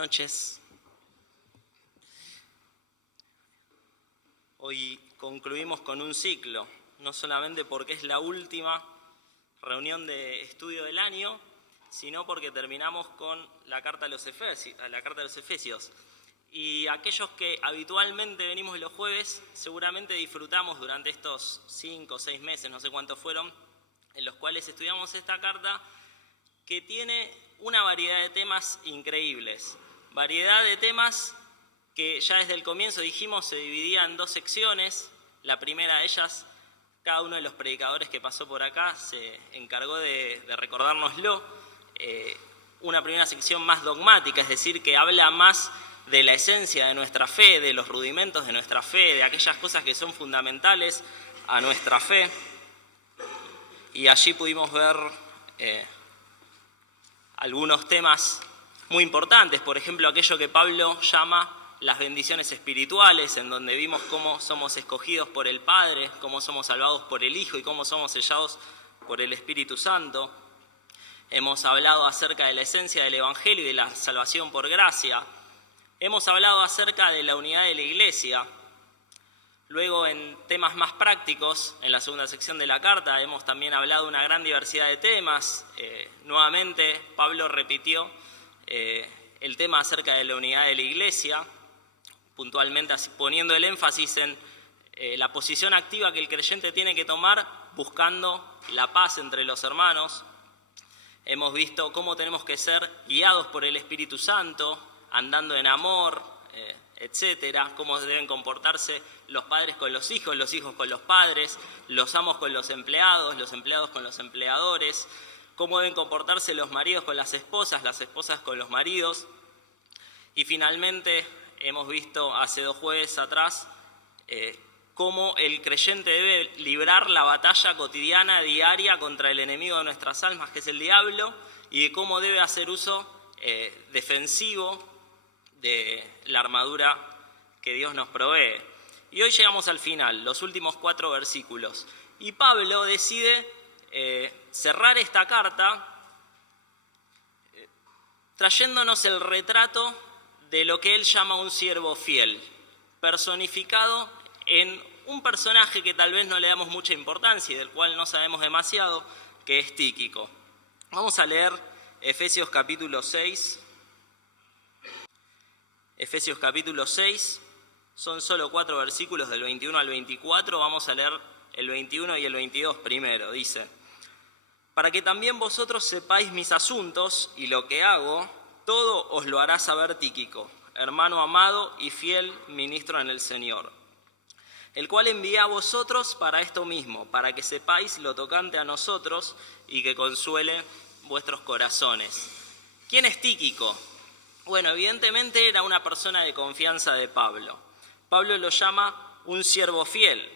noches. Hoy concluimos con un ciclo, no solamente porque es la última reunión de estudio del año, sino porque terminamos con la carta de los Efesios. Y aquellos que habitualmente venimos los jueves, seguramente disfrutamos durante estos 5 o 6 meses, no sé cuántos fueron, en los cuales estudiamos esta carta, que tiene una variedad de temas increíbles. Variedad de temas que ya desde el comienzo dijimos se dividía en 2 secciones. La primera de ellas, cada uno de los predicadores que pasó por acá se encargó de recordárnoslo. Una primera sección más dogmática, es decir, que habla más de la esencia de nuestra fe, de los rudimentos de nuestra fe, de aquellas cosas que son fundamentales a nuestra fe. Y allí pudimos ver algunos temas muy importantes, por ejemplo, aquello que Pablo llama las bendiciones espirituales, en donde vimos cómo somos escogidos por el Padre, cómo somos salvados por el Hijo y cómo somos sellados por el Espíritu Santo. Hemos hablado acerca de la esencia del Evangelio y de la salvación por gracia. Hemos hablado acerca de la unidad de la Iglesia. Luego, en temas más prácticos, en la segunda sección de la carta, hemos también hablado de una gran diversidad de temas. Nuevamente, Pablo repitió el tema acerca de la unidad de la Iglesia, puntualmente poniendo el énfasis en la posición activa que el creyente tiene que tomar buscando la paz entre los hermanos. Hemos visto cómo tenemos que ser guiados por el Espíritu Santo, andando en amor, etcétera, cómo deben comportarse los padres con los hijos con los padres, los amos con los empleados con los empleadores, cómo deben comportarse los maridos con las esposas con los maridos. Y finalmente hemos visto hace 2 jueves atrás cómo el creyente debe librar la batalla cotidiana, diaria, contra el enemigo de nuestras almas, que es el diablo, y de cómo debe hacer uso defensivo de la armadura que Dios nos provee. Y hoy llegamos al final, los últimos 4 versículos. Y Pablo decide cerrar esta carta trayéndonos el retrato de lo que él llama un siervo fiel, personificado en un personaje que tal vez no le damos mucha importancia y del cual no sabemos demasiado, que es Tíquico. Vamos a leer Efesios capítulo 6. Efesios capítulo 6, son solo 4 versículos del 21 al 24, vamos a leer el 21 y el 22 primero. Dice: para que también vosotros sepáis mis asuntos y lo que hago, todo os lo hará saber Tíquico, hermano amado y fiel ministro en el Señor, el cual envié a vosotros para esto mismo, para que sepáis lo tocante a nosotros y que consuele vuestros corazones. ¿Quién es Tíquico? Bueno, evidentemente era una persona de confianza de Pablo. Pablo lo llama un siervo fiel.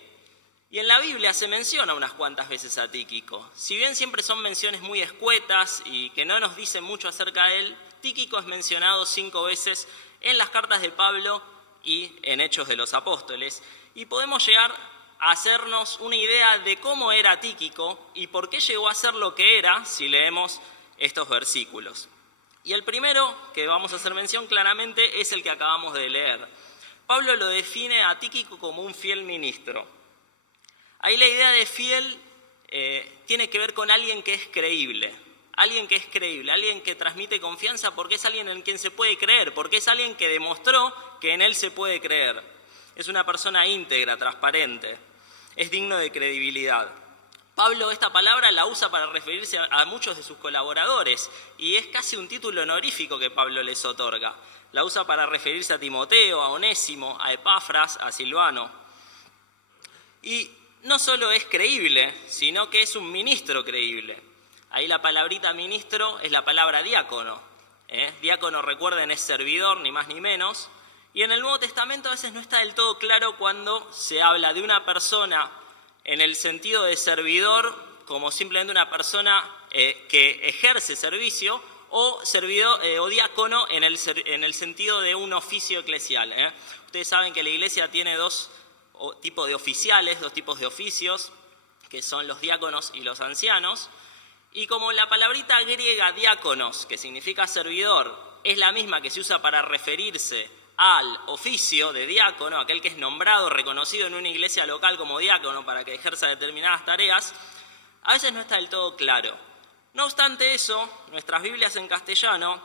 Y en la Biblia se menciona unas cuantas veces a Tíquico. Si bien siempre son menciones muy escuetas y que no nos dicen mucho acerca de él, Tíquico es mencionado 5 veces en las cartas de Pablo y en Hechos de los Apóstoles. Y podemos llegar a hacernos una idea de cómo era Tíquico y por qué llegó a ser lo que era si leemos estos versículos. Y el primero que vamos a hacer mención claramente es el que acabamos de leer. Pablo lo define a Tíquico como un fiel ministro. Ahí la idea de fiel tiene que ver con alguien que es creíble. Alguien que transmite confianza porque es alguien en quien se puede creer, porque es alguien que demostró que en él se puede creer. Es una persona íntegra, transparente, es digno de credibilidad. Pablo esta palabra la usa para referirse a muchos de sus colaboradores y es casi un título honorífico que Pablo les otorga. La usa para referirse a Timoteo, a Onésimo, a Epafras, a Silvano. Y no solo es creíble, sino que es un ministro creíble. Ahí la palabrita ministro es la palabra diácono. Diácono, recuerden, es servidor, ni más ni menos. Y en el Nuevo Testamento a veces no está del todo claro cuando se habla de una persona en el sentido de servidor, como simplemente una persona que ejerce servicio, o servidor o diácono en el sentido de un oficio eclesial. Ustedes saben que la iglesia tiene 2 tipos de oficiales, 2 tipos de oficios, que son los diáconos y los ancianos. Y como la palabrita griega diáconos, que significa servidor, es la misma que se usa para referirse al oficio de diácono, aquel que es nombrado, reconocido en una iglesia local como diácono para que ejerza determinadas tareas, a veces no está del todo claro. No obstante eso, nuestras Biblias en castellano,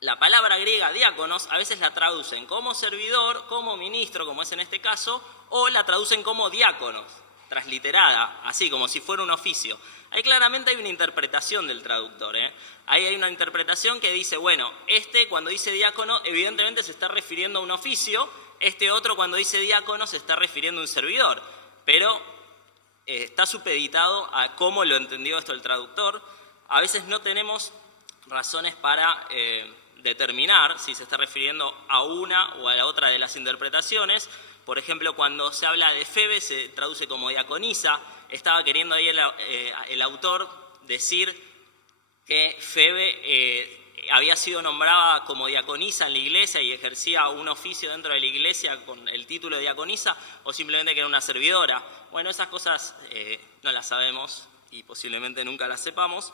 la palabra griega diáconos a veces la traducen como servidor, como ministro, como es en este caso, o la traducen como diáconos, transliterada, así como si fuera un oficio. Ahí claramente hay una interpretación del traductor, Ahí hay una interpretación que dice, bueno, cuando dice diácono evidentemente se está refiriendo a un oficio, otro cuando dice diácono se está refiriendo a un servidor, pero está supeditado a cómo lo entendió esto el traductor. A veces no tenemos razones para determinar si se está refiriendo a una o a la otra de las interpretaciones. Por ejemplo, cuando se habla de Febe se traduce como diaconisa. Estaba queriendo ahí el autor decir que Febe había sido nombrada como diaconisa en la iglesia y ejercía un oficio dentro de la iglesia con el título de diaconisa, o simplemente que era una servidora. Bueno, esas cosas no las sabemos y posiblemente nunca las sepamos.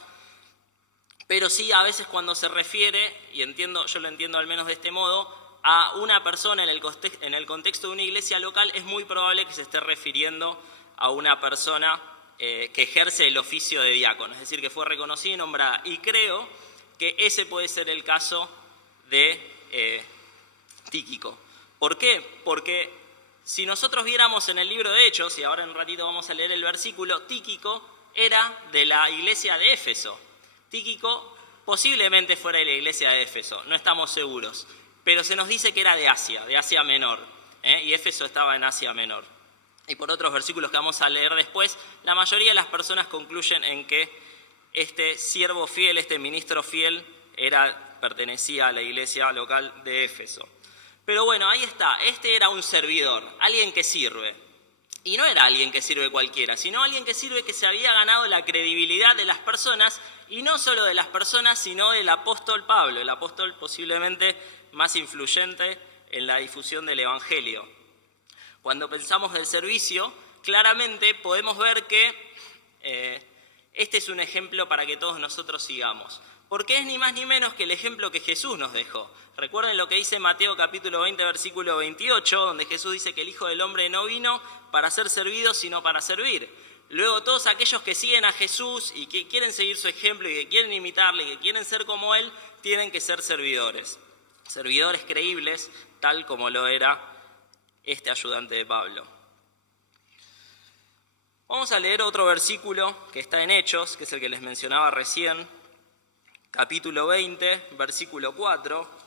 Pero sí, a veces cuando se refiere, y yo lo entiendo al menos de este modo, a una persona en el contexto de una iglesia local, es muy probable que se esté refiriendo a una persona que ejerce el oficio de diácono, es decir, que fue reconocida y nombrada. Y creo que ese puede ser el caso de Tíquico. ¿Por qué? Porque si nosotros viéramos en el libro de Hechos, y ahora en un ratito vamos a leer el versículo, Tíquico era de la iglesia de Éfeso. Tíquico posiblemente fuera de la iglesia de Éfeso, no estamos seguros, pero se nos dice que era de Asia Menor, y Éfeso estaba en Asia Menor. Y por otros versículos que vamos a leer después, la mayoría de las personas concluyen en que este siervo fiel, este ministro fiel, pertenecía a la iglesia local de Éfeso. Pero bueno, ahí está, era un servidor, alguien que sirve. Y no era alguien que sirve cualquiera, sino alguien que sirve que se había ganado la credibilidad de las personas, y no solo de las personas, sino del apóstol Pablo, el apóstol posiblemente más influyente en la difusión del Evangelio. Cuando pensamos del servicio, claramente podemos ver que este es un ejemplo para que todos nosotros sigamos, porque es ni más ni menos que el ejemplo que Jesús nos dejó. Recuerden lo que dice Mateo capítulo 20, versículo 28, donde Jesús dice que el Hijo del Hombre no vino para ser servido, sino para servir. Luego todos aquellos que siguen a Jesús y que quieren seguir su ejemplo y que quieren imitarle y que quieren ser como Él, tienen que ser servidores. Servidores creíbles, tal como lo era este ayudante de Pablo. Vamos a leer otro versículo que está en Hechos, que es el que les mencionaba recién, capítulo 20, versículo 4.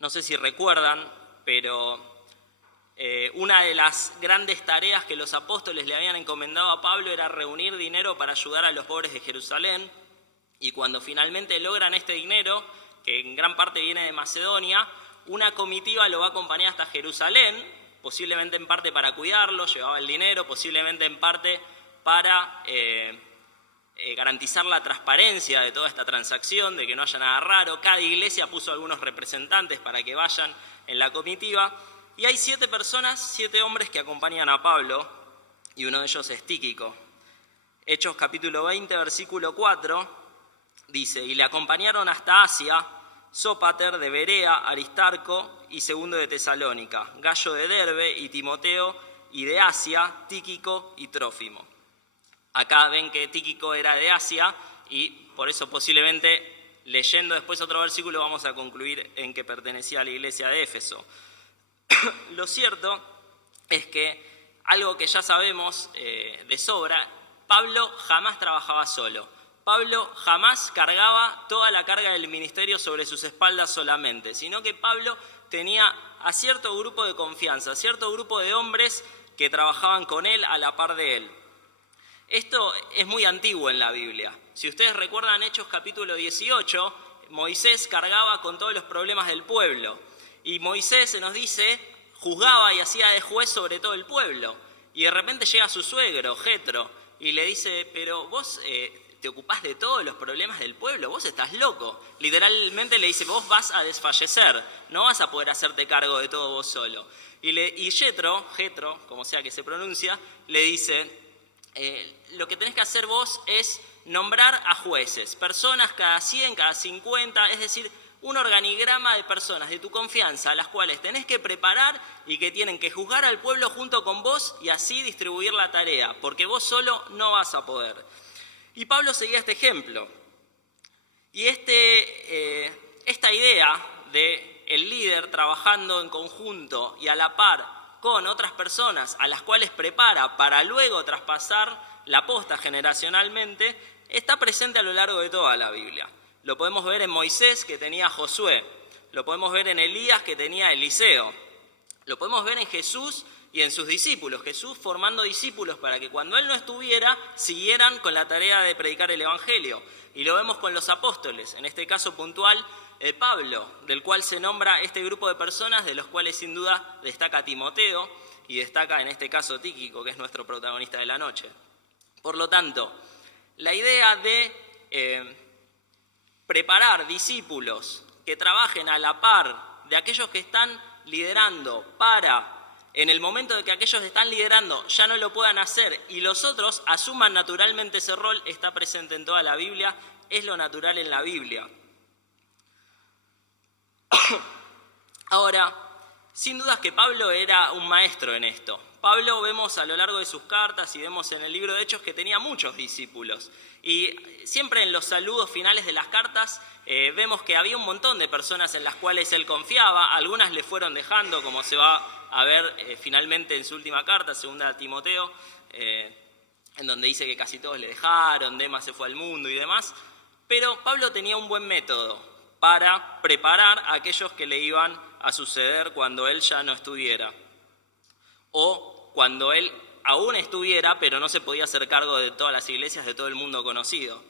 No sé si recuerdan, pero una de las grandes tareas que los apóstoles le habían encomendado a Pablo era reunir dinero para ayudar a los pobres de Jerusalén, y cuando finalmente logran este dinero, que en gran parte viene de Macedonia, una comitiva lo va a acompañar hasta Jerusalén, posiblemente en parte para cuidarlo, llevaba el dinero, posiblemente en parte para garantizar la transparencia de toda esta transacción, de que no haya nada raro. Cada iglesia puso algunos representantes para que vayan en la comitiva, y hay 7 hombres que acompañan a Pablo, y uno de ellos es Tíquico. Hechos capítulo 20, versículo 4, dice: y le acompañaron hasta Asia, Sópater de Berea, Aristarco y Segundo de Tesalónica, Gallo de Derbe y Timoteo, y de Asia, Tíquico y Trófimo. Acá ven que Tíquico era de Asia, y por eso posiblemente, leyendo después otro versículo, vamos a concluir en que pertenecía a la iglesia de Éfeso. Lo cierto es que algo que ya sabemos de sobra, Pablo jamás trabajaba solo. Pablo jamás cargaba toda la carga del ministerio sobre sus espaldas solamente, sino que Pablo tenía a cierto grupo de confianza, a cierto grupo de hombres que trabajaban con él a la par de él. Esto es muy antiguo en la Biblia. Si ustedes recuerdan Hechos capítulo 18, Moisés cargaba con todos los problemas del pueblo. Y Moisés, se nos dice, juzgaba y hacía de juez sobre todo el pueblo. Y de repente llega su suegro, Jetro, y le dice: pero vos te ocupás de todos los problemas del pueblo, vos estás loco. Literalmente le dice: vos vas a desfallecer, no vas a poder hacerte cargo de todo vos solo. Y Jetro, como sea que se pronuncia, le dice: lo que tenés que hacer vos es nombrar a jueces, personas cada 100, cada 50, es decir, un organigrama de personas de tu confianza a las cuales tenés que preparar y que tienen que juzgar al pueblo junto con vos y así distribuir la tarea, porque vos solo no vas a poder. Y Pablo seguía este ejemplo. Y esta idea de el líder trabajando en conjunto y a la par con otras personas a las cuales prepara para luego traspasar la posta generacionalmente, está presente a lo largo de toda la Biblia. Lo podemos ver en Moisés, que tenía a Josué. Lo podemos ver en Elías, que tenía a Eliseo. Lo podemos ver en Jesús y en sus discípulos. Jesús formando discípulos para que cuando él no estuviera, siguieran con la tarea de predicar el Evangelio. Y lo vemos con los apóstoles, en este caso puntual, Pablo, del cual se nombra este grupo de personas, de los cuales sin duda destaca Timoteo y destaca en este caso Tíquico, que es nuestro protagonista de la noche. Por lo tanto, la idea de preparar discípulos que trabajen a la par de aquellos que están liderando para, en el momento de que aquellos que están liderando ya no lo puedan hacer y los otros asuman naturalmente ese rol, está presente en toda la Biblia, es lo natural en la Biblia. Ahora, sin dudas que Pablo era un maestro en esto. Pablo vemos a lo largo de sus cartas y vemos en el libro de Hechos que tenía muchos discípulos. Y siempre en los saludos finales de las cartas vemos que había un montón de personas en las cuales él confiaba. Algunas le fueron dejando, como se va a ver finalmente en su última carta, segunda a Timoteo, en donde dice que casi todos le dejaron, Demas se fue al mundo y demás. Pero Pablo tenía un buen método para preparar a aquellos que le iban a suceder cuando él ya no estuviera. O cuando él aún estuviera, pero no se podía hacer cargo de todas las iglesias de todo el mundo conocido.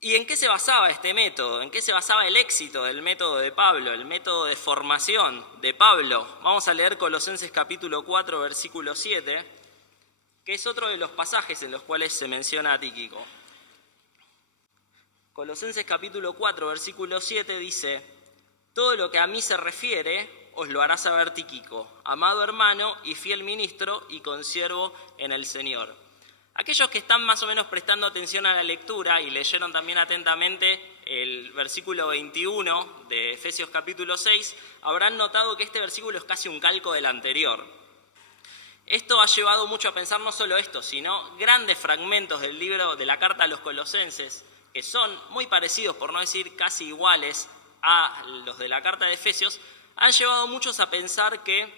¿Y en qué se basaba este método? ¿En qué se basaba el éxito del método de Pablo, el método de formación de Pablo? Vamos a leer Colosenses capítulo 4, versículo 7, que es otro de los pasajes en los cuales se menciona a Tíquico. Colosenses capítulo 4, versículo 7 dice: todo lo que a mí se refiere os lo hará saber Tíquico, amado hermano y fiel ministro y consiervo en el Señor. Aquellos que están más o menos prestando atención a la lectura y leyeron también atentamente el versículo 21 de Efesios capítulo 6, habrán notado que este versículo es casi un calco del anterior. Esto ha llevado mucho a pensar no solo esto, sino grandes fragmentos del libro de la carta a los Colosenses, que son muy parecidos, por no decir casi iguales, a los de la carta de Efesios, han llevado a muchos a pensar que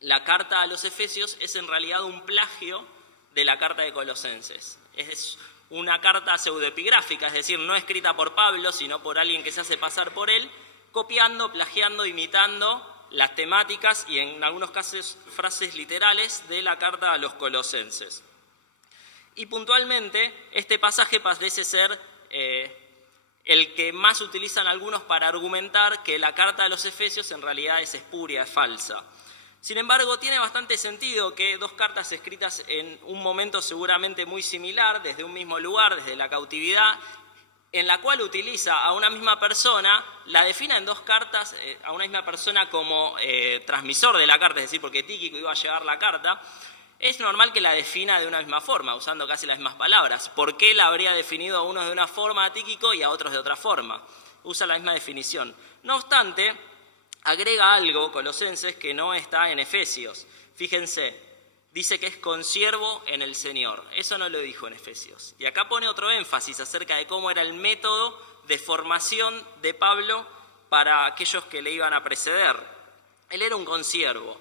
la carta a los Efesios es en realidad un plagio de la carta de Colosenses. Es una carta pseudoepigráfica, es decir, no escrita por Pablo, sino por alguien que se hace pasar por él, copiando, plagiando, imitando las temáticas y en algunos casos frases literales de la carta a los Colosenses. Y puntualmente, este pasaje parece ser el que más utilizan algunos para argumentar que la carta a los Efesios en realidad es espuria, es falsa. Sin embargo, tiene bastante sentido que dos cartas escritas en un momento seguramente muy similar, desde un mismo lugar, desde la cautividad, en la cual utiliza a una misma persona, la defina en dos cartas, a una misma persona como transmisor de la carta, es decir, porque Tíquico iba a llevar la carta. Es normal que la defina de una misma forma, usando casi las mismas palabras. ¿Por qué la habría definido a unos de una forma a Tíquico y a otros de otra forma? Usa la misma definición. No obstante, agrega algo, Colosenses, que no está en Efesios. Fíjense, dice que es consiervo en el Señor. Eso no lo dijo en Efesios. Y acá pone otro énfasis acerca de cómo era el método de formación de Pablo para aquellos que le iban a preceder. Él era un consiervo.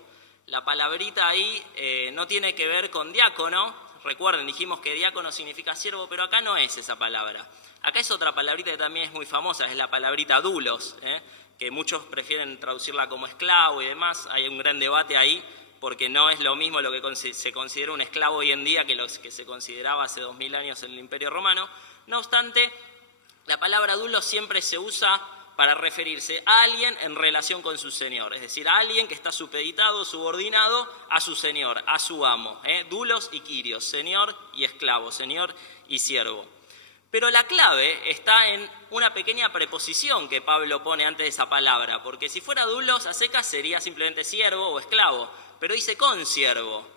La palabrita ahí no tiene que ver con diácono. Recuerden, dijimos que diácono significa siervo, pero acá no es esa palabra. Acá es otra palabrita que también es muy famosa, es la palabrita doulos, que muchos prefieren traducirla como esclavo y demás. Hay un gran debate ahí, porque no es lo mismo lo que se considera un esclavo hoy en día que lo que se consideraba hace 2000 años en el Imperio Romano. No obstante, la palabra doulos siempre se usa para referirse a alguien en relación con su señor, es decir, a alguien que está supeditado, subordinado a su señor, a su amo. Doulos y kyrios, señor y esclavo, señor y siervo. Pero la clave está en una pequeña preposición que Pablo pone antes de esa palabra, porque si fuera doulos a secas sería simplemente siervo o esclavo, pero dice con siervo,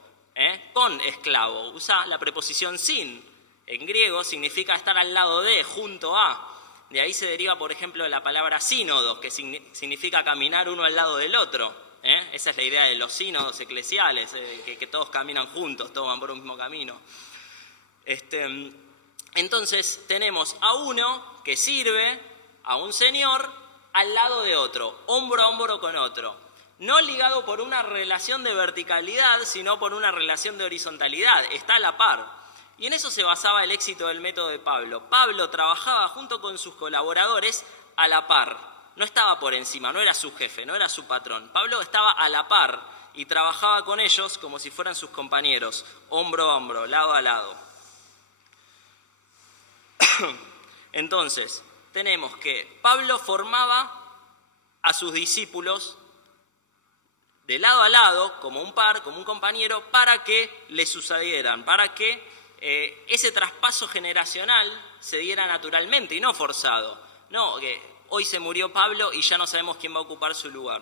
con esclavo, usa la preposición sin. en griego significa estar al lado de, junto a. De ahí se deriva, por ejemplo, la palabra sínodo, que significa caminar uno al lado del otro. Esa es la idea de los sínodos eclesiales, que todos caminan juntos, todos van por un mismo camino. Entonces tenemos a uno que sirve a un señor al lado de otro, hombro a hombro con otro. No ligado por una relación de verticalidad, sino por una relación de horizontalidad, está a la par. Y en eso se basaba el éxito del método de Pablo. Pablo trabajaba junto con sus colaboradores a la par. No estaba por encima, no era su jefe, no era su patrón. Pablo estaba a la par y trabajaba con ellos como si fueran sus compañeros, hombro a hombro, lado a lado. Entonces, tenemos que Pablo formaba a sus discípulos de lado a lado, como un par, como un compañero, para que le sucedieran, para que ese traspaso generacional se diera naturalmente y no forzado. No, que hoy se murió Pablo y ya no sabemos quién va a ocupar su lugar.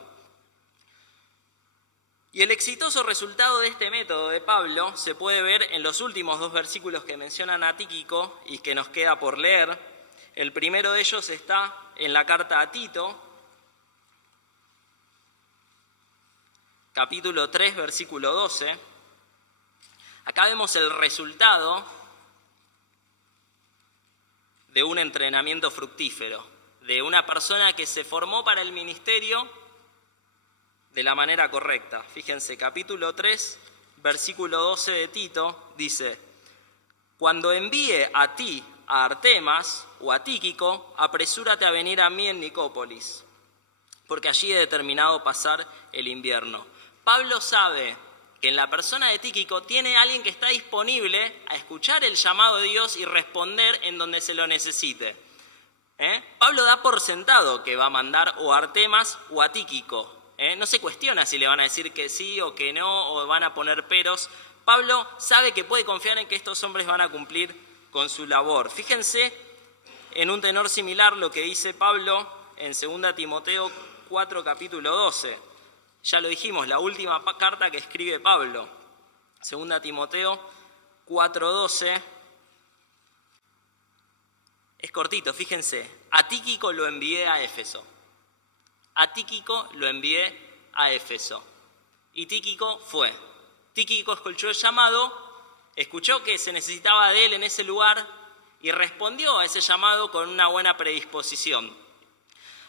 Y el exitoso resultado de este método de Pablo se puede ver en los últimos 2 versículos que mencionan a Tíquico y que nos queda por leer. El primero de ellos está en la carta a Tito, capítulo 3, versículo 12. Acá vemos el resultado de un entrenamiento fructífero, de una persona que se formó para el ministerio de la manera correcta. Fíjense, capítulo 3, versículo 12 de Tito, dice: cuando envíe a ti a Artemas o a Tíquico, apresúrate a venir a mí en Nicópolis, porque allí he determinado pasar el invierno. Pablo sabe que en la persona de Tíquico tiene alguien que está disponible a escuchar el llamado de Dios y responder en donde se lo necesite. Pablo da por sentado que va a mandar o a Artemas o a Tíquico. No se cuestiona si le van a decir que sí o que no, o van a poner peros. Pablo sabe que puede confiar en que estos hombres van a cumplir con su labor. Fíjense en un tenor similar lo que dice Pablo en 2 Timoteo 4, capítulo 12. Ya lo dijimos, la última carta que escribe Pablo, 2 Timoteo 4:12, es cortito, fíjense. A Tíquico lo envié a Éfeso. A Tíquico lo envié a Éfeso. Y Tíquico fue. Tíquico escuchó el llamado, escuchó que se necesitaba de él en ese lugar y respondió a ese llamado con una buena predisposición.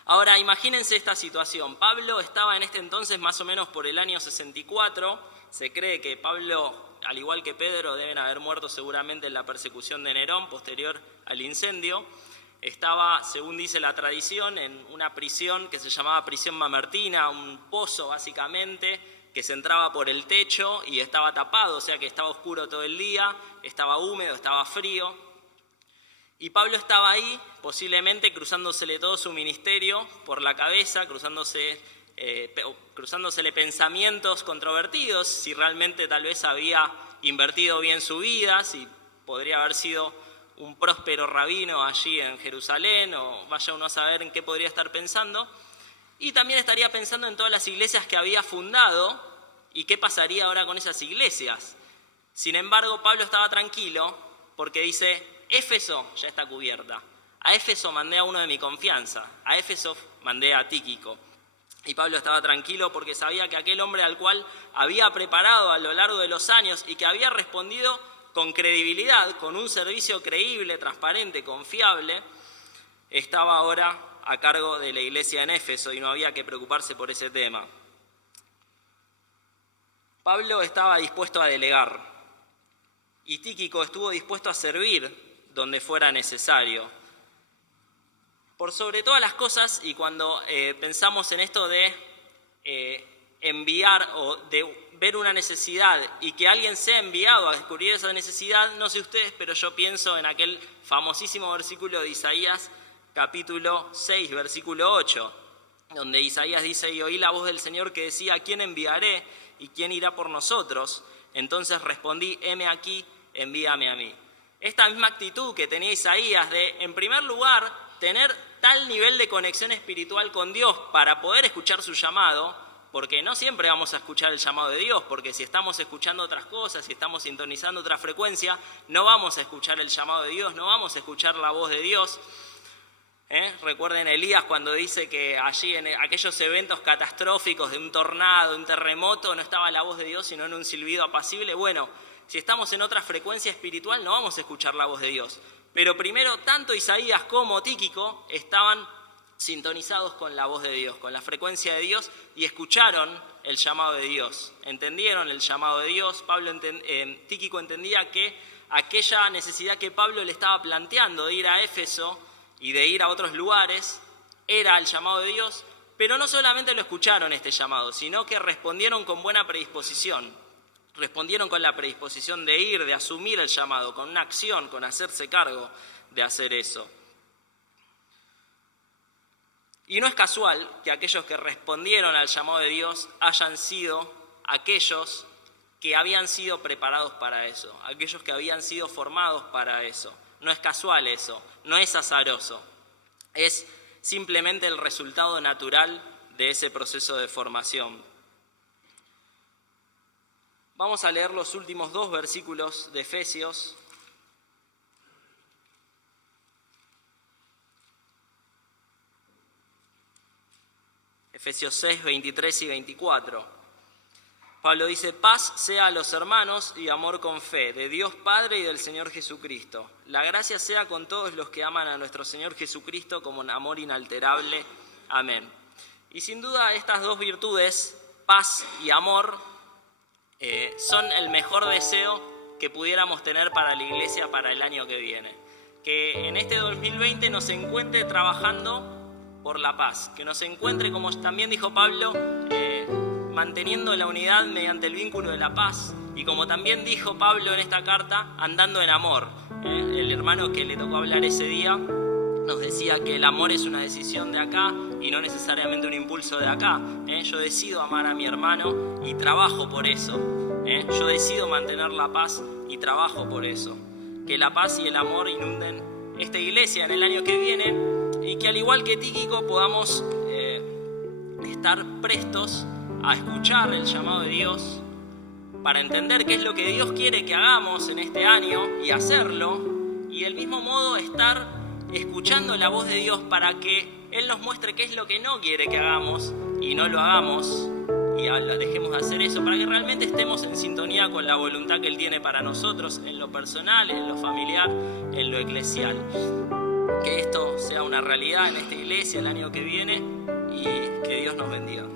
Ahora, imagínense esta situación. Pablo estaba en este entonces más o menos por el año 64. Se cree que Pablo, al igual que Pedro, deben haber muerto seguramente en la persecución de Nerón posterior al incendio. Estaba, según dice la tradición, en una prisión que se llamaba prisión mamertina, un pozo básicamente, que se entraba por el techo y estaba tapado, o sea que estaba oscuro todo el día, estaba húmedo, estaba frío. Y Pablo estaba ahí, posiblemente cruzándosele todo su ministerio por la cabeza, cruzándosele pensamientos controvertidos, si realmente tal vez había invertido bien su vida, si podría haber sido un próspero rabino allí en Jerusalén, o vaya uno a saber en qué podría estar pensando. Y también estaría pensando en todas las iglesias que había fundado y qué pasaría ahora con esas iglesias. Sin embargo, Pablo estaba tranquilo porque dice: Éfeso ya está cubierta. A Éfeso mandé a uno de mi confianza. A Éfeso mandé a Tíquico. Y Pablo estaba tranquilo porque sabía que aquel hombre al cual había preparado a lo largo de los años y que había respondido con credibilidad, con un servicio creíble, transparente, confiable, estaba ahora a cargo de la iglesia en Éfeso y no había que preocuparse por ese tema. Pablo estaba dispuesto a delegar y Tíquico estuvo dispuesto a servir donde fuera necesario. Por sobre todas las cosas, y cuando pensamos en esto de enviar o de ver una necesidad y que alguien sea enviado a descubrir esa necesidad, no sé ustedes, pero yo pienso en aquel famosísimo versículo de Isaías, capítulo 6, versículo 8, donde Isaías dice: y oí la voz del Señor que decía: ¿a quién enviaré y quién irá por nosotros? Entonces respondí: heme aquí, envíame a mí. Esta misma actitud que tenía Isaías de, en primer lugar, tener tal nivel de conexión espiritual con Dios para poder escuchar su llamado, porque no siempre vamos a escuchar el llamado de Dios, porque si estamos escuchando otras cosas, si estamos sintonizando otra frecuencia, no vamos a escuchar el llamado de Dios, no vamos a escuchar la voz de Dios. Recuerden Elías cuando dice que allí en aquellos eventos catastróficos de un tornado, un terremoto, no estaba la voz de Dios, sino en un silbido apacible. Bueno, si estamos en otra frecuencia espiritual, no vamos a escuchar la voz de Dios. Pero primero, tanto Isaías como Tíquico estaban sintonizados con la voz de Dios, con la frecuencia de Dios, y escucharon el llamado de Dios, entendieron el llamado de Dios. Tíquico entendía que aquella necesidad que Pablo le estaba planteando de ir a Éfeso y de ir a otros lugares era el llamado de Dios, pero no solamente lo escucharon este llamado, sino que respondieron con buena predisposición, respondieron con la predisposición de ir, de asumir el llamado, con una acción, con hacerse cargo de hacer eso. Y no es casual que aquellos que respondieron al llamado de Dios hayan sido aquellos que habían sido preparados para eso, aquellos que habían sido formados para eso. No es casual eso, no es azaroso, es simplemente el resultado natural de ese proceso de formación. Vamos a leer los últimos 2 versículos de Efesios. Efesios 6, 23 y 24. Pablo dice: paz sea a los hermanos y amor con fe, de Dios Padre y del Señor Jesucristo. La gracia sea con todos los que aman a nuestro Señor Jesucristo como un amor inalterable. Amén. Y sin duda estas 2 virtudes, paz y amor, son el mejor deseo que pudiéramos tener para la iglesia para el año que viene. Que en este 2020 nos encuentre trabajando por la paz, que nos encuentre, como también dijo Pablo, manteniendo la unidad mediante el vínculo de la paz, y como también dijo Pablo en esta carta, andando en amor. El hermano que le tocó hablar ese día nos decía que el amor es una decisión de acá y no necesariamente un impulso de acá. Yo decido amar a mi hermano y trabajo por eso. Yo decido mantener la paz y trabajo por eso. Que la paz y el amor inunden esta iglesia en el año que viene, y que al igual que Tíquico podamos estar prestos a escuchar el llamado de Dios para entender qué es lo que Dios quiere que hagamos en este año y hacerlo, y del mismo modo estar escuchando la voz de Dios para que Él nos muestre qué es lo que no quiere que hagamos y no lo hagamos y dejemos de hacer eso, para que realmente estemos en sintonía con la voluntad que Él tiene para nosotros en lo personal, en lo familiar, en lo eclesial. Que esto sea una realidad en esta iglesia el año que viene y que Dios nos bendiga.